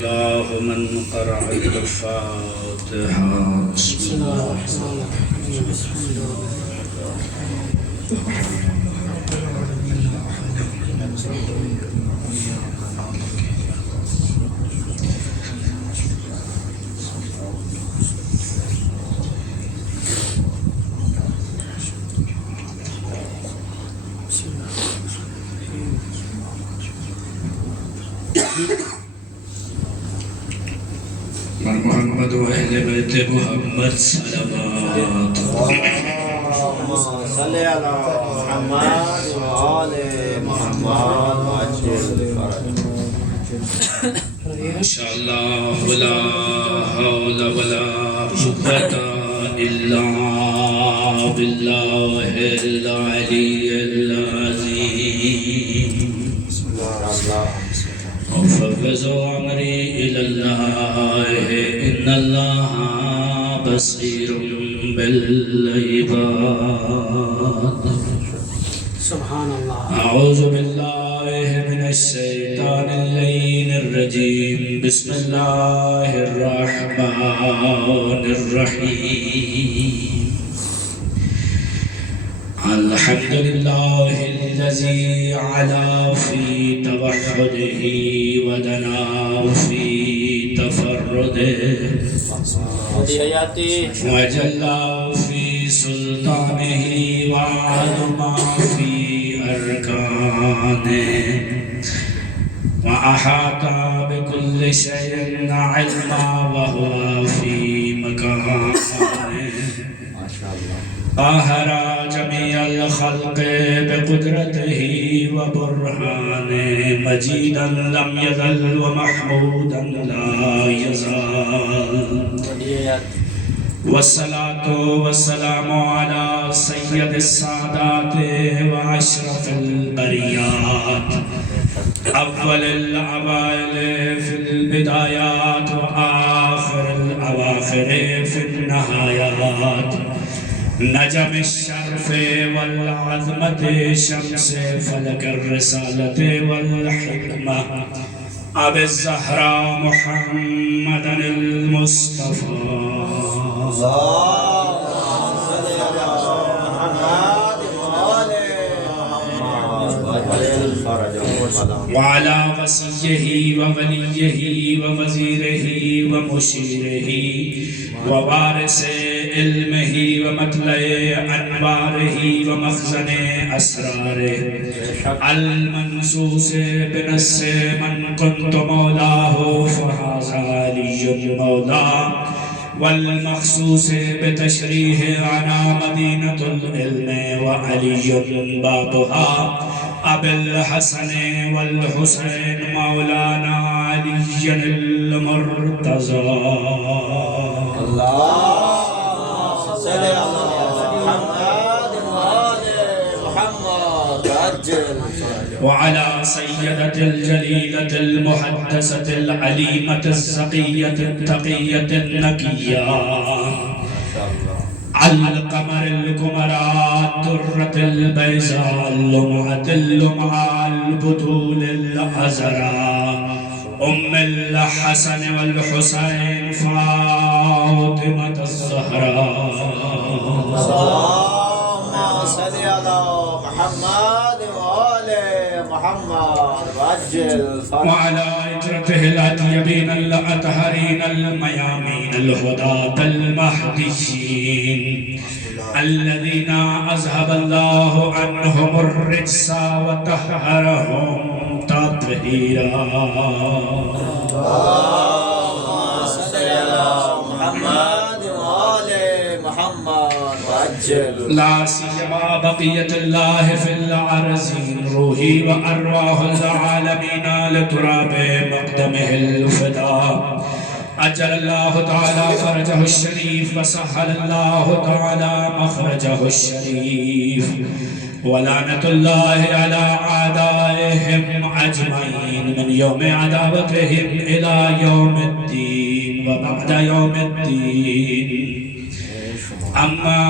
الله من قرأ الفاتحة بسم الله الرحمن الرحيم بسم الله محمد وأهل بيت محمد صلوات اللهم صل على محمد وآل محمد وعجل ما شاء الله ولا حول ولا قوة إلا بالله العلي العظيم وفوض أمري إلى الله إن الله بصير بالعباد سبحان الله. أعوذ بالله من الشيطان اللعين الرجيم بسم الله الرحمن الرحيم الحمد لله الذي علا في توحده ودنا في تفرده وجلا في سلطانه وعظم في أركانه وأحاط بكل شيء علما وهو في مكانه قاهر جميع الخلق بقدرته وبرهانه مجيدا لم يزل ومحمودا لا يزال والصلاة والسلام على سيد السادات وأشرف البريات أول الأوائل في البدايات وآخر الأواخر في النهايات نجم الشرف والعظمة شمس فلك الرسالة والحكمة أبي الزهراء محمد المصطفى وعلى وصيه ووليه ووزيره ومشيره ووارث علمه ومطلع انواره ومخزن اسراره المنصوص بنص من كنت مولاه فهذا علي المولى والمخصوص بتشريح على مدينة العلم وعلي بابها أبي الحسن والحسين مولانا علي المرتضى اللهم صل على محمد وآل محمد وعجل وعلى سيدة الجليلة المحدثة العليمة الزكية التقية النقية القمر القمراء الدرة البيضاء اللمعة اللمعة البطول الأزرق أم الحسن والحسين فاطمة الزهراء اللهم صل على محمد وآل محمد وعجل وعلى إجرته الأطيبين الأطهرين الميامين الهداة المهديين الذين أذهب الله عنهم الرجس وطهرهم تطهيرا اللهم صل على محمد وآل محمد وعجل لا سيما بقية الله في الأرضين روحي وأرواح العالمين لتراب مقدمه الفداء أجل الله تعالى فرجه الشريف وسهل الله تعالى مخرجه الشريف ولعنة الله على أعدائهم أجمعين من يوم عداوتهم إلى يوم الدين وبعد يوم الدين أما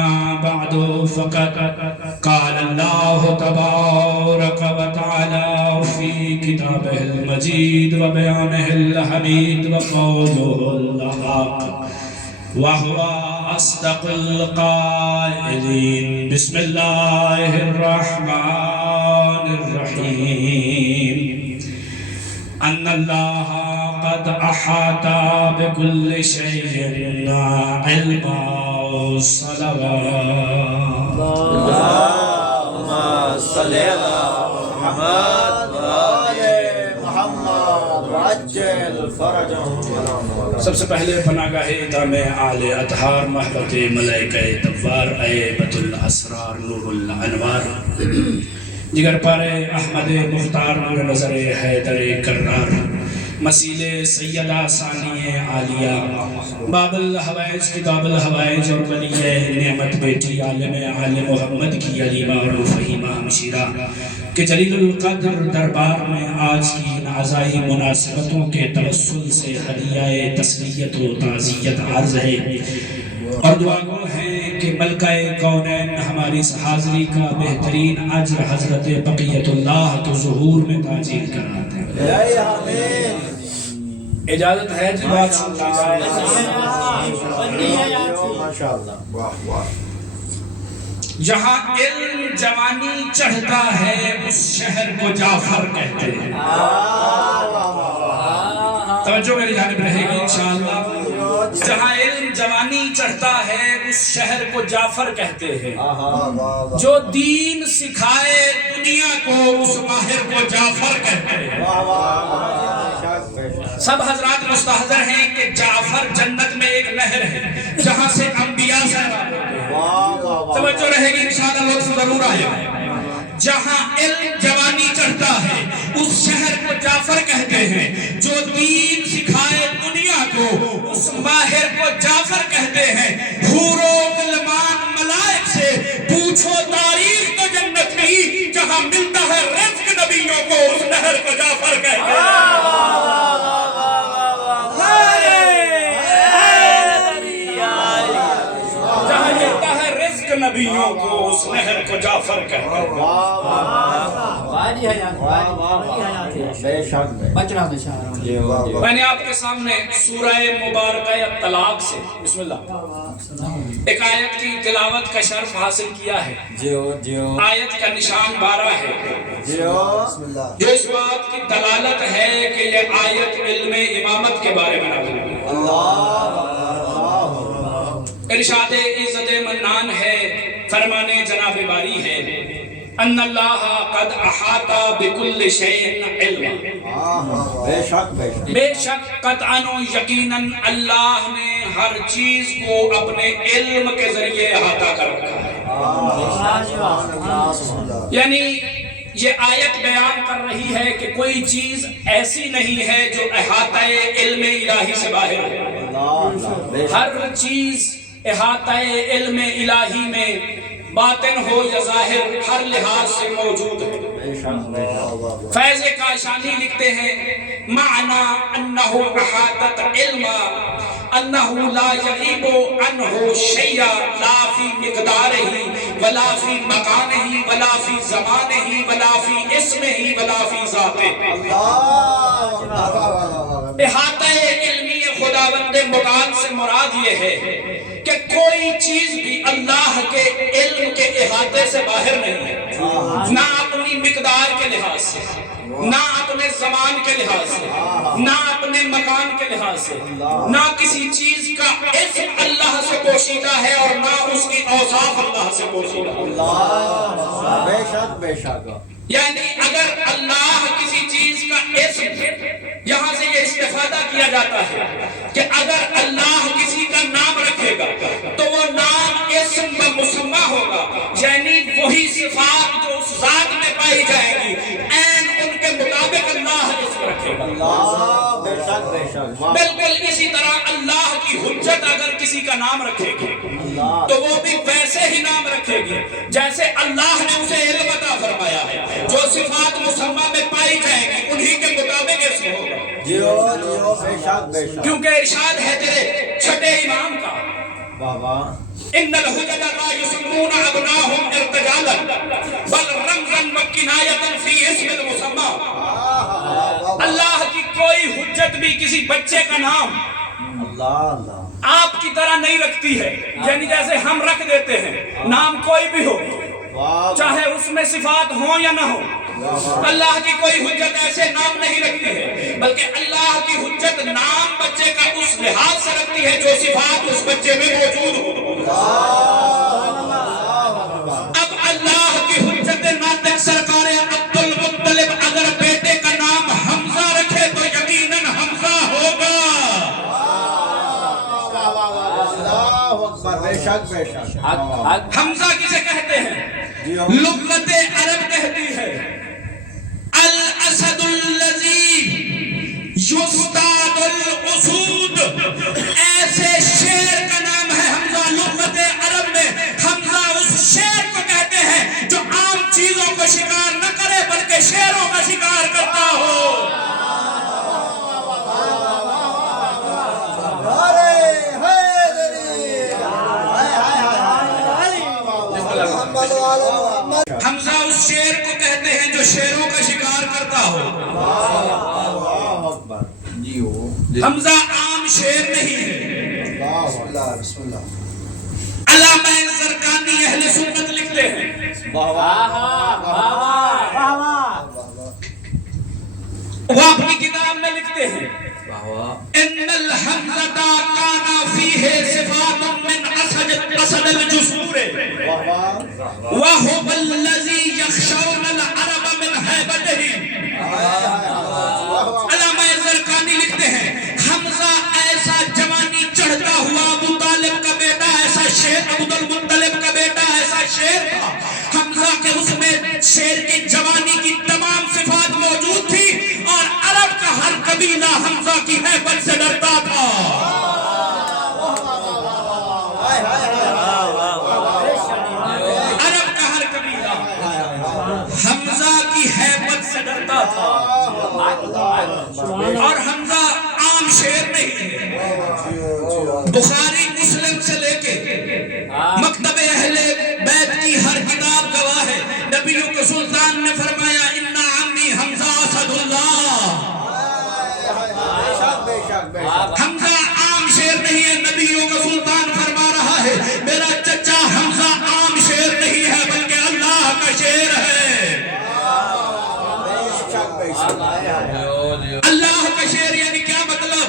بعد فقد قال الله تبارك وتعالى في كتابه المجيد وبيانه الحميد وقوله الحق وهو أصدق القائلين بسم الله الرحمن الرحيم أن الله قد أحاط بكل شيء علما صلوات اللهم صل على محمد وآل محمد وعجل فرجهم. سب سے پہلے پناہگاہ ادام آل اطہار محبت ملائکہ دوار ایبت الاسرار نور الانوار جگر پارے احمد مختار نور نظر حیدر کرار مسیل سیدہ ثانی عالیہ باب الحوائج کی باب الحوائج اور ولی نعمت بیٹی عالم عالم محمد کی علیمہ اور فہیمہ ہمشیرہ کہ جلیل القدر دربار میں آج کی نعزائی مناسبتوں کے توسل سے ہدیہ تسلیت و تعزیت عرض ہے اور دعا گو ہیں کہ ملکہ کونین ہماری اس حاضری کا بہترین اجر حضرت بقیت اللہ تو ظہور میں تاجیل کراتے ہیں. اجازت ہے جی بات سننا جہاں علم جوانی چڑھتا ہے اس شہر کو جعفر کہتے ہیں. توجہ میری جانب رہے گی انشاءاللہ. جہاں علم جوانی چڑھتا ہے اس شہر کو جعفر کہتے ہیں. جو دین سکھائے دنیا کو اس ماہر کو جعفر کہتے ہیں. سب حضرات مستحضر ہیں کہ جعفر جنت میں ایک نہر ہے جہاں سے انبیاء سیراب ہوتے ہیں. توجہ رہے گی انشاءاللہ لطف ضرور آئے گا. جہاں علم جوانی چڑھتا ہے اس شہر کو جعفر کہتے ہیں. جو دین سکھائے دنیا کو اس ماہر کو جعفر کہتے ہیں. حور و غلمان ملائک سے پوچھو تاریخ تو جنت کی جہاں ملتا ہے رزق نبیوں کو اس نہر کو جعفر کہتے ہیں. نبیوں کو اس نہر کو جعفر کہتے ہیں. میں نے آپ کے سامنے سورہ مبارکہ طلاق سے بسم اللہ ایک آیت کی تلاوت کا شرف حاصل کیا ہے. آیت کا نشان 12 ہے جو اس بات کی دلالت ہے کہ یہ آیت علم امامت کے بارے میں نازل ہوئی. ارشاد عزت منان ہے فرمان جناب باری ہے ان اللہ قد احاط بكل شيء علما. بے شک قطعاً و یقیناً اللہ نے ہر چیز کو اپنے علم کے ذریعے احاطہ کر رکھا ہے. یعنی یہ آیت بیان کر رہی ہے کہ کوئی چیز ایسی نہیں ہے جو احاطہ علم الہی سے باہر ہے. ہر چیز احاطہ علم الہی میں باطن ہو یا ظاہر ہر لحاظ سے موجود ہے. فیض کاشانی لکھتے ہیں معنی انہ احاطت علما انہ لا یغیب عنہ شیء لا فی مقدارہ ولا فی مکانہ ولا فی زمانہ ولا فی اسمہ ولا فی ذاتہ. احاطہ علمی خداوند متعال سے مراد یہ ہے کہ کوئی چیز بھی اللہ کے علم کے احاطے سے باہر نہیں ہے. نہ اپنی مقدار کے لحاظ سے, نہ اپنے زمان کے لحاظ سے, نہ اپنے مکان کے لحاظ سے, نہ کسی چیز کا اسم اللہ سے پوشیدہ ہے اور نہ اس کی اوصاف اللہ سے پوشیدہ ہے. بے شک یعنی اگر اللہ کسی چیز کا اسم, یہاں سے یہ استفادہ کیا جاتا ہے کہ اگر اللہ کسی کا نام رکھے گا تو وہ نام اسم مسمى ہوگا, یعنی وہی صفات جو اس ذات میں پائی جائے گی عین ان کے مطابق اللہ اسم رکھے گا. بالکل اسی طرح اللہ کی حجت اگر کسی کا نام رکھے گی تو وہ بھی ویسے ہی نام رکھے گی جیسے اللہ نے اسے علم عطا فرمایا ہے. جو صفات مسمى میں پائی جائے گی انہی کے مطابق اسم ہوگا. کیونکہ ارشاد ہے تیرے چھٹے امام کا ان الحجج لا يسمون ابناهم ارتجالا بل رمزا وکنایۃ فی اسم المسمى. اللہ کی کوئی حجت بھی کسی بچے کا نام آپ کی طرح نہیں رکھتی ہے، یعنی جیسے ہم رکھ دیتے ہیں نام کوئی بھی ہو چاہے اس میں صفات ہوں یا نہ ہو. اللہ کی کوئی حجت ایسے نام نہیں رکھتی ہے، بلکہ اللہ کی حجت نام بچے کا اس لحاظ سے رکھتی ہے جو صفات اس بچے میں موجود ہو. اب اللہ کی حجت ناطق سرکار عبد المطلب اگر بیٹے کا نام حمزہ رکھے تو یقیناً حمزہ ہوگا. حمزہ کسے کہتے ہیں؟ لغت عرب کہتی ہے الاسد الذی یصطاد الاسود. ایسے شیر کا نام ہے حمزہ. لغت عرب میں حمزہ اس شیر کو کہتے ہیں جو عام چیزوں کو شکار نہ کرے بلکہ شیروں کا شکار کرتا ہو. حمزہ اس شیر کو کہتے ہیں جو شیروں کا شکار کرتا ہو. حمزہ عام شیر نہیں ہے. علامہ زرقانی اہل سنت لکھتے ہیں وہ اپنی کتاب میں لکھتے ہیں ان الحمزہ کان فیہ صفات من اسد الجسور وهو الذی یخشون العرب من ہیبتہ. علامہ زرقانی لکھتے ہیں حمزہ ایسا جوانی چڑھتا ہوا ابو طالب کا بیٹا ایسا شیر عبد المطلب کا بیٹا ایسا شیر تھا. حمزہ کے اس میں شیر کی جوانی کی تمام صفات موجود تھی اور عرب کا ہر قبیلہ حمزہ کی ہیبت سے ڈرتا تھا. عرب کا ہر قبیلہ حمزہ کی ہیبت سے ڈرتا تھا. اور حمزہ عام شیر نہیں ہے. بخاری مسلم سے لے کے مکتب اہل بیت کی ہر کتاب گواہ ہے. نبیوں کے سلطان نے فرمایا ان عمی حمزہ اسد اللہ. حمزہ عام شیر نہیں ہے. نبیوں کا سلطان فرما رہا ہے میرا چچا حمزہ عام شیر نہیں ہے بلکہ اللہ کا شیر ہے. اللہ کا شیر یعنی کیا مطلب؟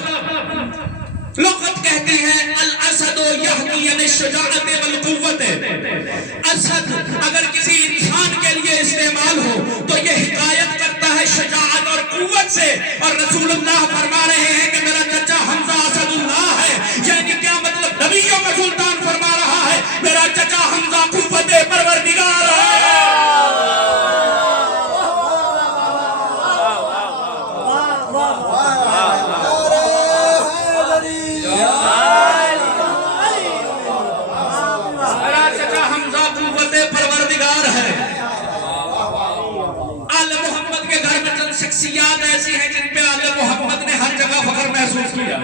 لغت کہتی ہے الاسد یحمی عن الشجاعت والقوت. اسد اگر کسی انسان کے لیے استعمال ہو تو یہ حکایت کرتا ہے شجاعت اور قوت سے. اور رسول اللہ فرما رہے ہیں کہ میرا چچا حمزہ اسد اللہ ہے. یعنی کیا مطلب؟ نبیوں کا سلطان فرما رہا ہے میرا چچا حمزہ قوت پروردگار ہے. شخصیات ایسی ہیں جن پہ آل محمد نے ہر جگہ فخر محسوس کیا.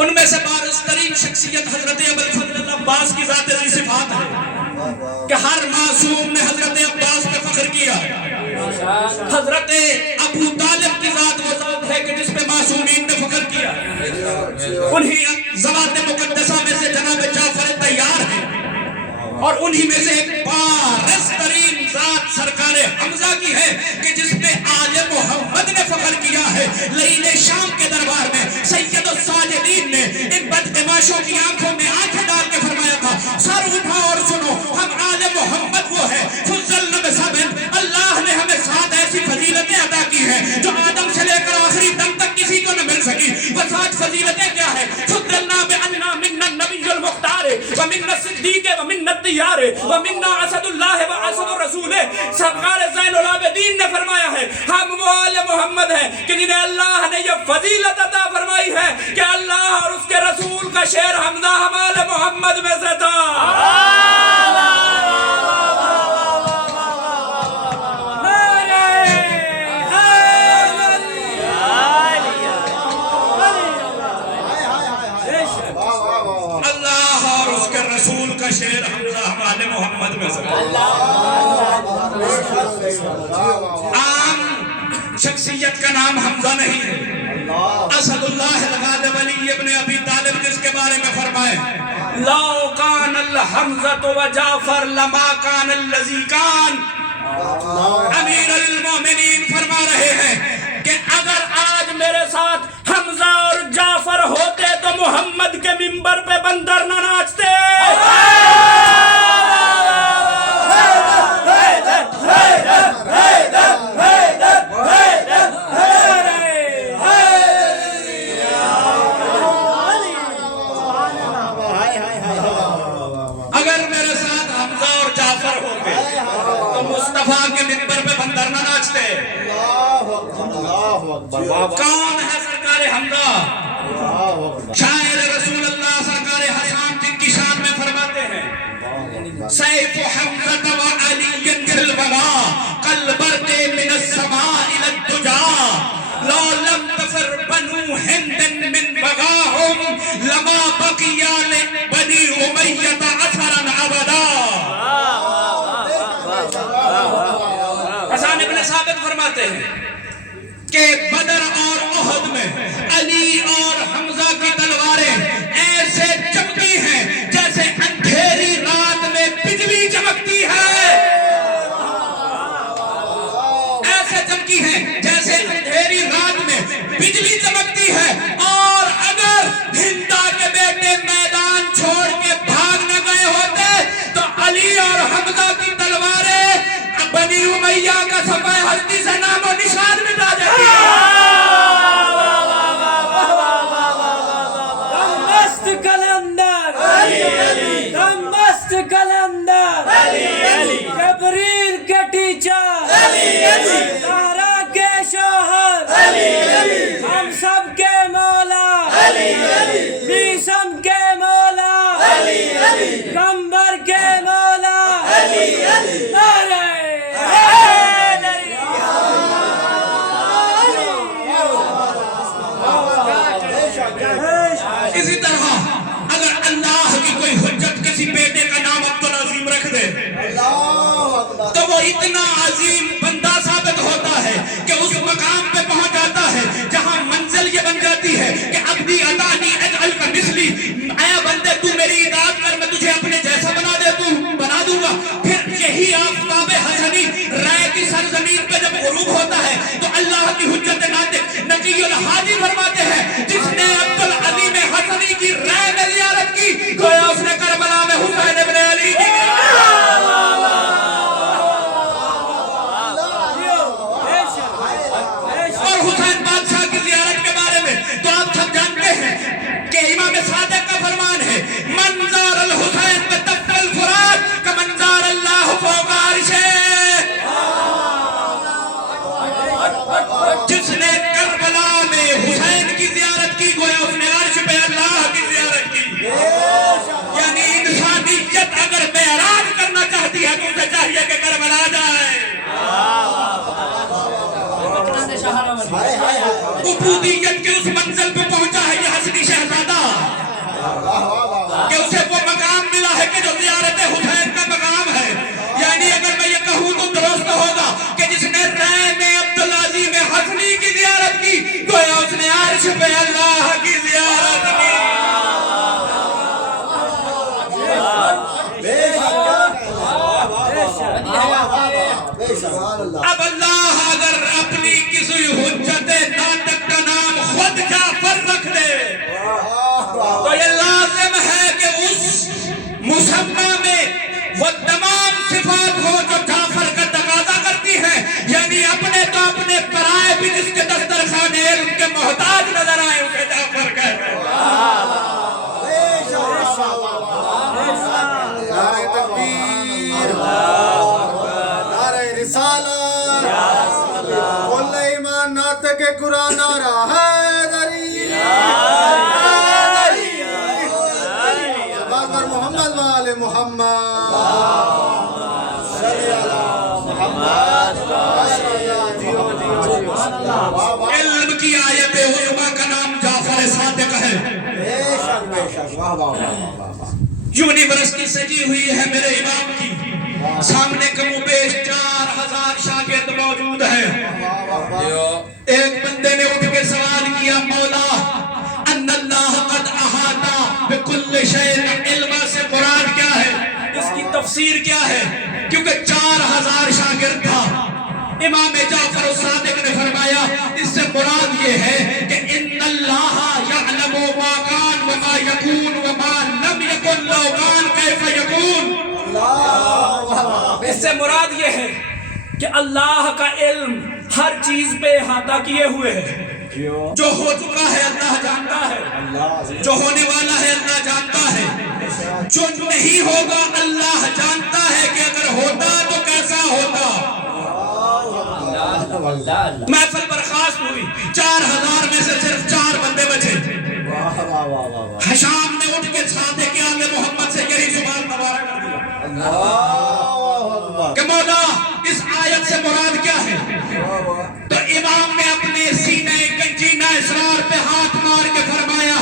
ان میں سے بارزترین شخصیت حضرت ابوالفضل عباس کی ذات عزیز صفات ہے کہ ہر معصوم نے حضرت عباس پہ فخر کیا. حضرت ابو طالب کی ذات وہ ذات ہے کہ جس پہ معصومین نے فخر کیا. انہی ذوات مقدسہ میں سے جناب جعفر طیار ہیں اور انہی میں سے ایک بارزترین ذات سرکار حمزہ کی ہے کہ جس پہ آل محمد نے فخر کیا ہے. لعین شام کے دربار میں سید الساجدین نے ان بدعماشوں کی آنکھوں میں آنکھیں ڈال کے فرمایا تھا سر اٹھا اور سنو ہم آل محمد وہ ہے فضلنا بسبب. اللہ نے ہمیں 7 ایسی فضیلتیں عطا کی ہیں جو آدم سے لے کر آخری دم تک کسی کو نہ مل سکی. وہ 7 فضیلتیں کیا ہے؟ فضلنا بأننا منا النبی المختار ومنا الصدیق ومنا الطیار ومنا اسد اللہ واسد الرسول. سرکار زین العابدین نے فرمایا ہے ہم وہ آل محمد ہیں کہ جنہیں اللہ نے یہ فضیلت عطا فرمائی ہے کہ اللہ اور اس کے رسول کا شیر حمزہ ہم آل محمد میں سے تھا. شخصیت کا نام حمزہ نہیں ہے، اسد اللہ الغالب علی ابن ابی طالب جس کے بارے میں فرمائے لو کان الحمزۃ و جعفر لما کان الذی کان۔ امیر المومنین فرما رہے ہیں کہ اگر آج میرے ساتھ حمزہ اور جعفر ہوتے تو محمد کے منبر پہ بندر نہ ناچتے۔ اگر میرے ساتھ حمزہ اور جعفر ہوتے تو مصطفیٰ کے منبر پہ بندر نہ ناچتے۔ کون ہے سرکار حمزہ؟ شاعر رسول اللہ سرکار حسان جن کی شان میں فرماتے ہیں سیف حمزۃ و علی فی البغا کالبرق من السماء الی الدجا لو لم تفر بنو ہند من بغاہم لما بقی لبنی امیۃ اثرا ابدا۔ حسان ابن ثابت فرماتے ہیں کہ بدر اور احد میں علی اور حمزہ کی تلواریں ایسے چمکی ہیں جیسے اندھیری رات میں بجلی چمکتی ہے، ایسے چمکی ہیں جیسے اندھیری رات میں بجلی چمکتی ہے۔ اور اگر ہندا کے بیٹے میدان چھوڑ کے بھاگ نہ گئے ہوتے تو علی اور حمزہ کی تلواریں بنی امیہ کا صفحہ ہستی سے نام و نشان مٹا دیتی ہے۔ دمست کلندر دمست کلندر جبریل کے ٹیچر زہرا کے شوہر ہم سب کے مولا بیسم کے مولا کمبر کے مولا نعرہ اسی طرح اگر اللہ کی کوئی حجت کسی بیٹے کا نام عبدالعظیم رکھ دے تو وہ اتنا عظیم بندہ ثابت ہوتا ہے کہ اس مقام پہ پہنچ جاتا ہے جہاں منزل یہ بن جاتی ہے کہ عبدی اطانی اجعل کا مثلی، اے بندے تو میری اطاعت کر میں تجھے اپنے جیسا بنا دوں گا۔ پھر یہی آفتاب حسنی رائے کی سرزمین پہ جب غروب ہوتا ہے تو اللہ کی حجت ناطق نقی الحادی فرماتے ہیں جس نے عبدالعظیم حسنی کی رائے میں زیارت کی گویا اس نے کربلا میں حسین ابن علی کی اور حسین بادشاہ کی زیارت کے بارے میں تو آپ سب جانتے ہیں کہ امام صادق کا فرمان ہے منظار الحسین میں تفت الفرات کا منظار اللہ فوق عرشہ۔ جس نے کربلا میں حسین کی زیارت کی گویا اس نے عرش پہ اللہ کی زیارت کی۔ یعنی انسانیت اگر معراج کرنا چاہتی ہے تو اسے چاہیے کہ کربلا جائے۔ عبودیت کے اس منزل پہ پہنچا ہے یہ حسنی شہزادہ کہ اسے وہ مقام ملا ہے کہ جو زیارت حسین کا مقام ہے۔ یعنی اگر میں یہ کہوں تو درست ہوگا کہ جس نے رائے میں عبدالعظیم حسنی کی زیارت کی گویا اس نے عرش پہ اللہ کی زیارت کی۔ اب اللہ اگر اپنی کسی حجت ناطق کا نام خود جعفر رکھ دے تو یہ لازم ہے کہ اس مسمى میں وہ تمام صفات ہو جو جعفر کا تقاضا کرتی ہیں۔ یعنی اپنے تو اپنے پرائے بھی جس کے دسترخوان علم کے محتاج نظر آئے اسے جعفر کہتے ہیں۔ نعرہ تکبیر، نعرہ رسالت، کل ایمان ناطق قرآن، نعرہ حیدری، بازار محمد وآل محمد، صلی اللہ محمد، علم کی آیت عظمیٰ کا نام جعفر صادق ہے۔ بے شک بے شک، واہ واہ واہ واہ۔ یونیورسٹی سجی ہوئی ہے میرے امام کی، سامنے کم و بیش 4000 شاگرد موجود ہیں۔ ایک بندے نے اٹھ کے سوال کیا مولا ان اللہ قد احاطہ بکل شیء علم سے مراد کیا ہے، اس کی تفسیر کیا ہے؟ کیونکہ 4000 شاگرد تھا۔ امام جعفر الصادق نے فرمایا اس سے مراد یہ ہے کہ ان اللہ یعلم ما کان وما یکون وما لم یکن لو کان کیف یکون۔ اس سے مراد یہ ہے کہ اللہ کا علم ہر چیز پہ احاطہ کیے ہوئے ہے۔ جو ہو چکا ہے اللہ جانتا ہے، جو ہونے والا ہے اللہ جانتا ہے، جو نہیں ہوگا اللہ جانتا ہے کہ اگر ہوتا تو کیسا ہوتا۔ محفل برخاست ہوئی، 4000 میں سے صرف 4 بندے بچے۔ حشام نے اٹھ کے صادق آل محمد سے یہی سوال دوبارہ کر دیا کہ مولا اس آیت سے مراد کیا ہے؟ تو امام نے اپنے سینے گنجینہ اسرار پہ ہاتھ مار کے فرمایا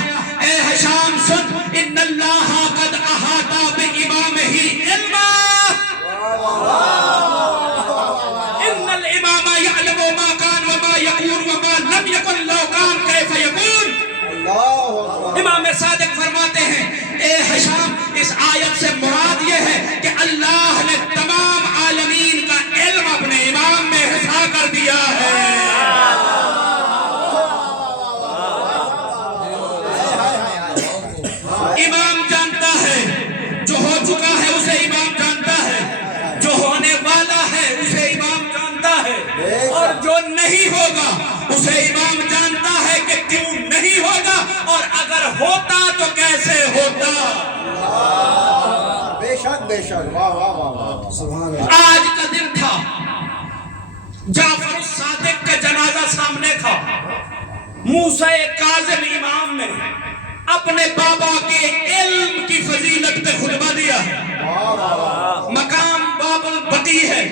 اے حشام سن، ان اللہ قد احاطہ بامامہ علما، ان الامام یعلم ما کان وما یکون وما لم یکن لو کان کیف یکون۔ امام صادق فرماتے ہیں اے حشام اس آیت سے مراد یہ ہے کہ اللہ نے تمام عالمین کا علم اپنے امام میں حصہ کر دیا ہے۔ امام جانتا ہے، جو ہو چکا ہے اسے امام جانتا ہے، جو ہونے والا ہے اسے امام جانتا ہے، اور جو نہیں ہوگا اسے امام جانتا ہے کہ کیوں نہیں ہوگا، اور اگر ہوتا تو کیسے ہوتا۔ بے شک بے شک، واہ واہ واہ سبحان اللہ۔ آج کا دن تھا، جعفر الصادق کا جنازہ سامنے تھا۔ موسیٰ کاظم امام نے اپنے بابا کے علم کی فضیلت پہ خطبہ دیا ہے۔ مقام باب البقیع ہے،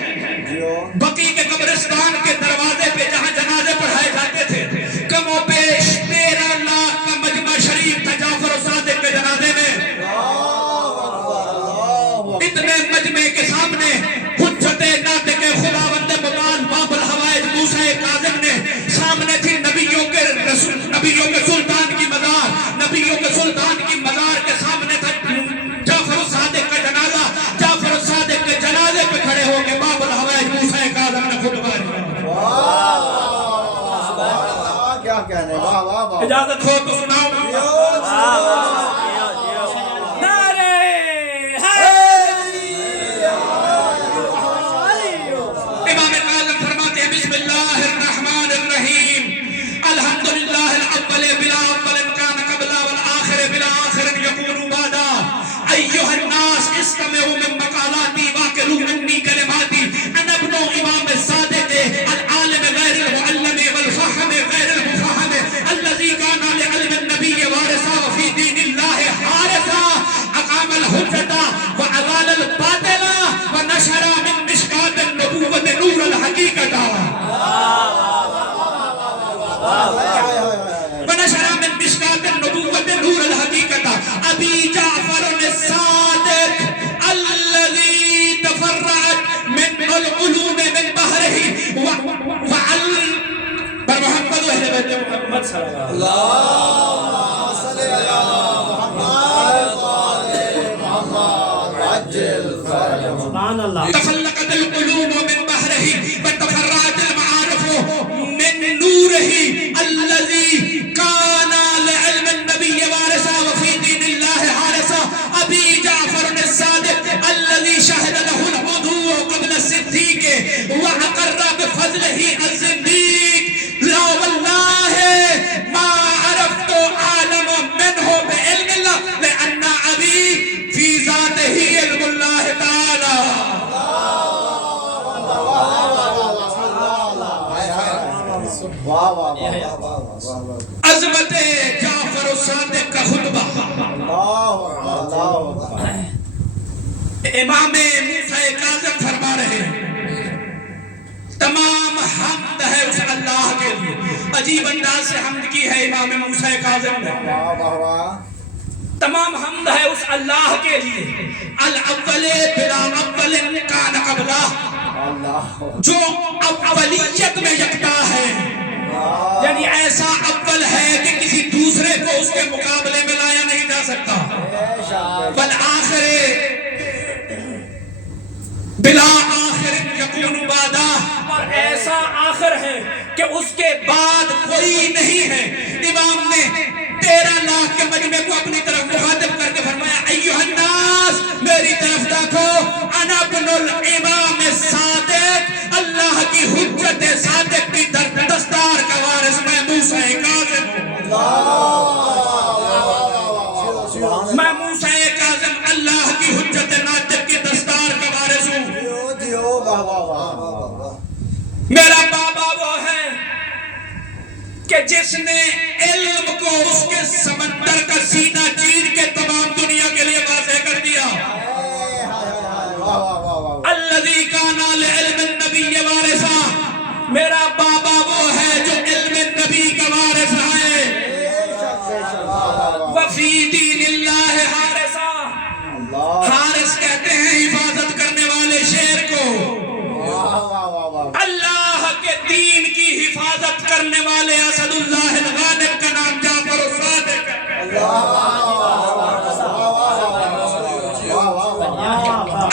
بقیع کے قبرستان کے دروازے پہ جہاں جنازے پڑھائے جاتے تھے، کم و بیش 13 لاکھ کا مجمع شریف تھا جعفر الصادق کے جنازے میں۔ اتنے مجمع کے سامنے حجت ناطق خداوند متعال باب الحوائج موسیٰ کاظم نے، سامنے تھی نبیوں کے سلطان کی مزار، نبیوں کے سلطان کی مزار کے سامنے تھا جعفر الصادق کا جنازہ۔ جعفر الصادق کے جنازے پہ کھڑے ہو کے باب الحوائج موسیٰ کاظم نے خطبہ دیا۔ کیا کہنے، واہ واہ واہ۔ اجازت ہو تو سناؤں۔ امام کاظم فرماتے ہیں بسم اللہ الرحمن الرحیم، الحمدللہ الاول بلا اول کان قبلا والآخر بلا آخر یکون بعدا، ایہا الناس استمعوا من مقالاتی واقلوا عنی کلماتی، انا ابن امام الصادق العالم غیر المعلم والفہم غیر المفہم الذی کان لعلم النبی وارثا وفی دین اللہ حارثا، اقام الحجۃ وازال الباطل ونشر من مشکات النبوۃ نور الحقیقت، ونشر من مشکات النبوۃ نور الحقیقت، ابی جعفر الصادق الذی تفرعت من العلوم من بحرہ پر محمد و اہل بیت محمد صلی اللہ علیہ اللہم صلی علی محمد عجل فرجہ۔ سبحان اللہ۔ تفلقت القلوب من بحرہ وتفرعت المعارف من نورہ الذی کان لعلم النبی وارثا وفی دین اللہ حارثا، ابی جعفر الصادق الذی شہد له الوضوء قبل الصدیق وأقر بفضلہ الزندیق، لا واللہ ما عرفت عالم منہ بعلم اللہ لأن ابی فی ذاتہ علم اللہ تعالی۔ واہ واہ واہ واہ۔ عظمت جعفر الصادق کا خطبہ۔ امام موسیٰ کاظم فرما رہے ہیں تمام حمد ہے اس اللہ کے لیے۔ عجیب انداز سے حمد کی ہے امام موسیٰ کاظم نے۔ تمام حمد ہے اس اللہ کے لیے الاول بلا اول کان قبلہ، جو اولیت میں یکتا ہے فخر ہے کہ اس کے بعد کوئی نہیں ہے۔ امام نے 13 لاکھ کے مجمع کو اپنی طرف مخاطب کر کے فرمایا ایھا الناس میری طرف دیکھو، انا ابن الامام صادق، اللہ کی حجت صادق کی دستار کا وارث میں موسیٰ کاظم ہوں، میں موسیٰ کاظم اللہ کی حجت ناطق کی دستار کا وارث ہوں۔ میرا بابا وہ ہے کہ جس نے علم کو اس کے سمندر کا سینہ چیر کے تمام دنیا کے لیے واضح کر دیا۔ الذی کان لعلم النبی وارثا، میرا بابا وہ ہے جو علم نبی کا وارث ہے۔ وفی دین اللہ حارثا، حارث کہتے ہیں حفاظت کرنے والے شیر کو۔ اللہ کے دین کی حفاظت کرنے والے اسد اللہ الغالب کا نام جعفر الصادق ہے۔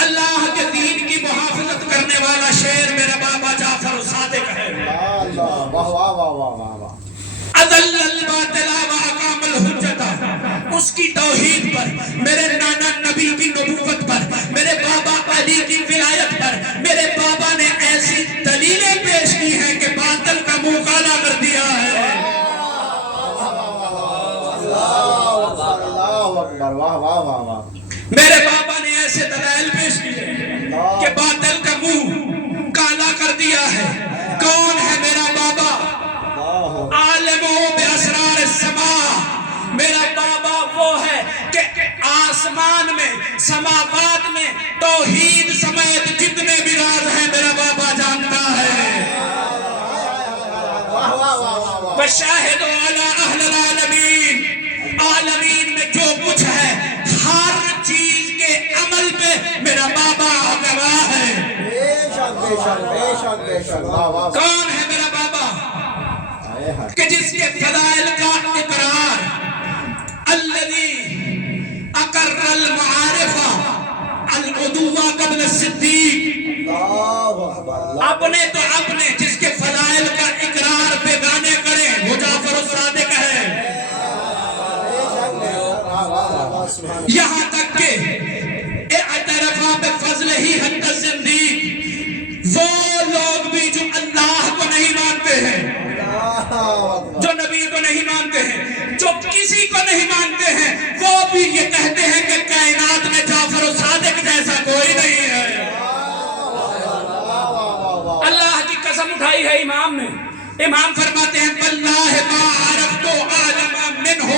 اللہ کے دین کی محافظت کرنے والا شیر میرا بابا جعفر الصادق ہے۔ اذل الباطل واقام الحجت، اس کی توحید پر، میرے نانا نبی کی نبوت پر، میرے بابا علی کی ولایت پر میرے بابا نے ایسی دلیلیں پیش کی ہیں کہ باطل کا منہ کالا کر دیا ہے۔ میرے بابا نے ایسے دلائل پیش کیے کہ باطل کا منہ کالا کر دیا ہے۔ کون ہے میرا بابا؟ عالم باسرار السماء، میرا بابا وہ ہے کہ آسمان میں، سماوات میں توحید سمیت جتنے بھی راز ہیں میرا بابا جانتا ہے۔ وشاہد علی اہل العالمین، عالمین میں جو کچھ ہے ہر چیز کے عمل پہ میرا بابا گواہ ہے۔ کون ہے میرا بابا کہ جس کے فضائل کا اقرار الذی اقر المعارف العدوہ قبل الصدیق، اپنے تو اپنے جس کے فضائل کا اقرار بیگانے کریں وہ جعفر الصادق ہے۔ یہاں تک کہ اعترافہ بفضل ہی حد الزندیق، وہ لوگ بھی جو اللہ کو نہیں مانتے ہیں، جو نبی کو نہیں مانتے ہیں، جو کسی کو نہیں مانتے ہیں، وہ بھی یہ کہتے ہیں کہ کائنات میں جعفر الصادق جیسا کوئی نہیں ہے۔ اللہ کی قسم اٹھائی ہے امام نے۔ امام فرماتے ہیں واللہ ما عرفت اعلم منہ